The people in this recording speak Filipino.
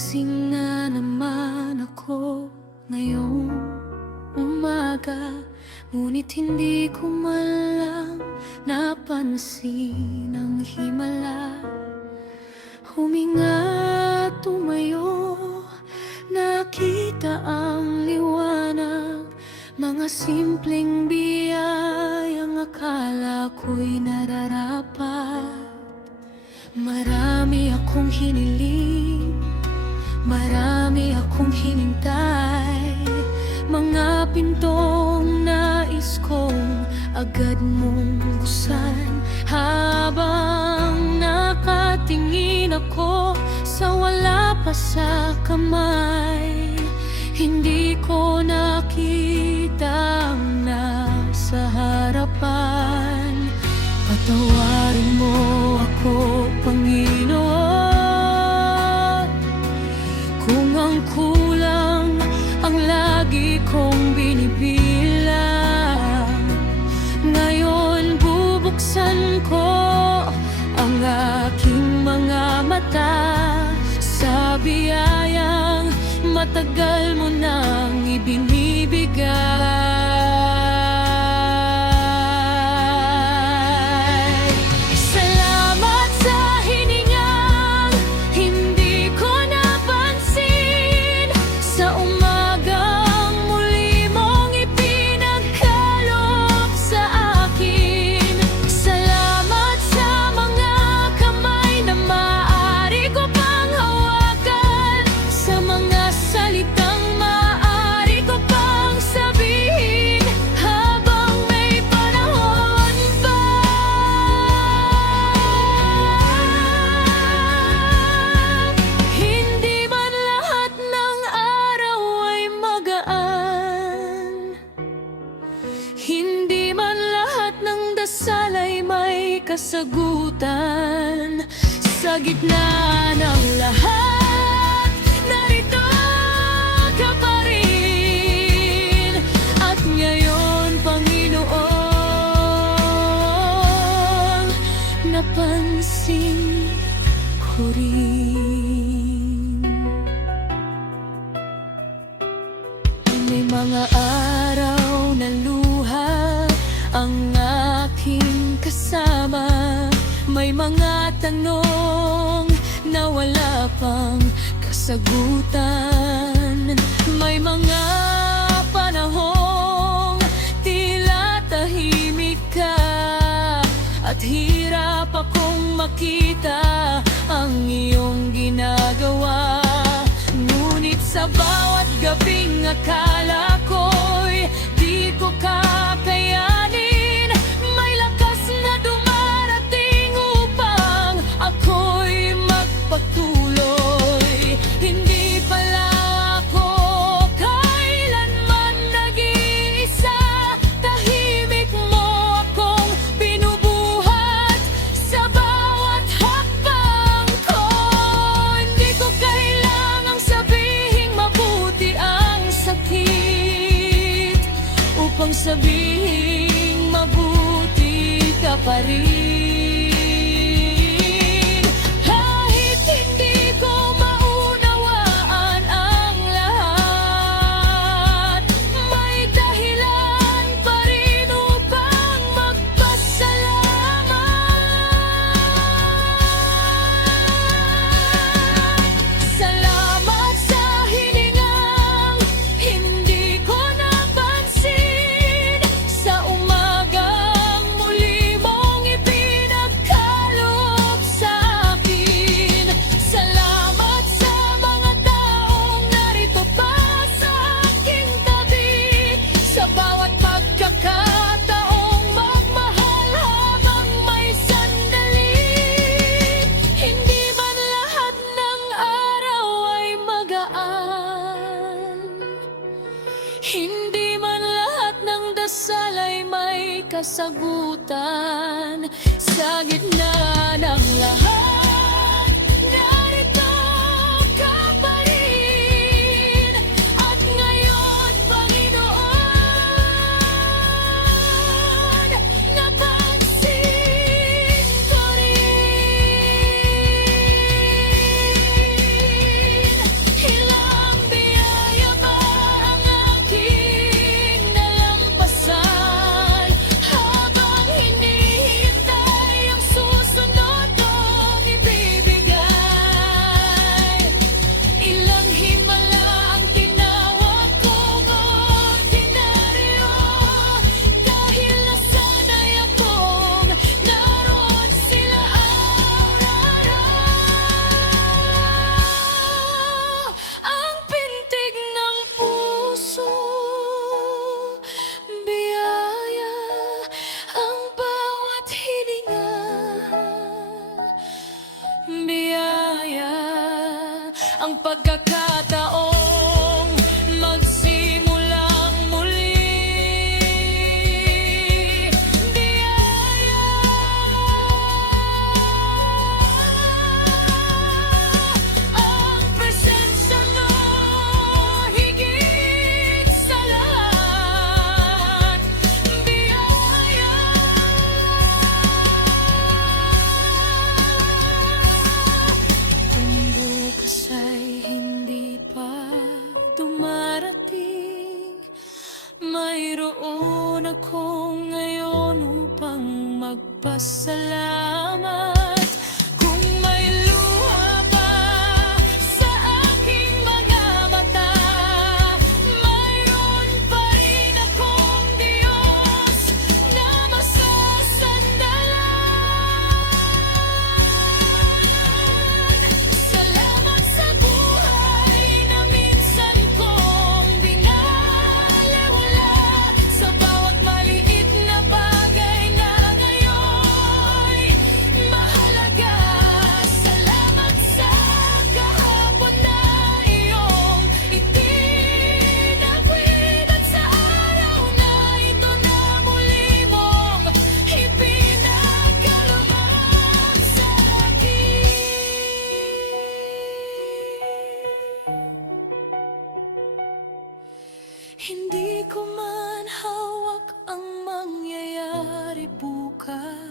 Gising na naman ako ngayong umaga, ngunit hindi ko man lang napansin ang himala. Huminga, tumayo, nakita ang liwanag, mga simpleng biyayang akala ko'y nararapat. Marami akong hiniling, marami akong hinintay, mga pintong nais kong agad mong buksan. Habang nakatingin ako sa wala pa sa kamay, hindi ko nakita ang nasa harapan. Patawarin mo ako, Panginoon, kung ang kulang ang lagi kong binibilang. Ngayon bubuksan ko ang aking mga mata sa biyayang matagal mo nang ibinibigay. Hindi man lahat ng dasal ay may kasagutan. Sa gitna ng lahat, narito ka pa rin. At ngayon, Panginoon, napansin ko rin. May mga araw na ang aking kasama, may mga tanong na wala pang kasagutan. May mga panahong tila tahimik ka at hirap akong makita ang iyong ginagawa. Ngunit sa bawat gabing akala ko'y di ko kakayanin, sabihing mabuti ka pa rin. Kahit hindi ko maunawaan ang lahat, may dahilan pa rin upang magpasalamat. Salamat sa hiningang hindi ko napansin, sa umagang muli mong ipinagkaloob sa akin. Salamat sa mga taong narito pa sa aking tabi, sa bawat pagkakataong magmahal habang may sandali. Hindi man lahat ng araw ay magaan, hindi man lahat ng dasal ay may kasagutan. Sa gitna ng lahat, narito ka pa rin. At ngayon, Panginoon, napansin ko rin. Pasalamat kung may luha pa sa aking mga mata. Mayroon pa rin akong Diyos na masasandalan. Salamat sa buhay na minsan kong binaliwala, sa bawat maliit na bagay na ngayon'y mahalaga. Salamat sa kahapon na iyong itinakwil, at sa araw na ito na muli mong ipinagkaloob sa akin. Hindi ko man hawak ang mangyayari bukas,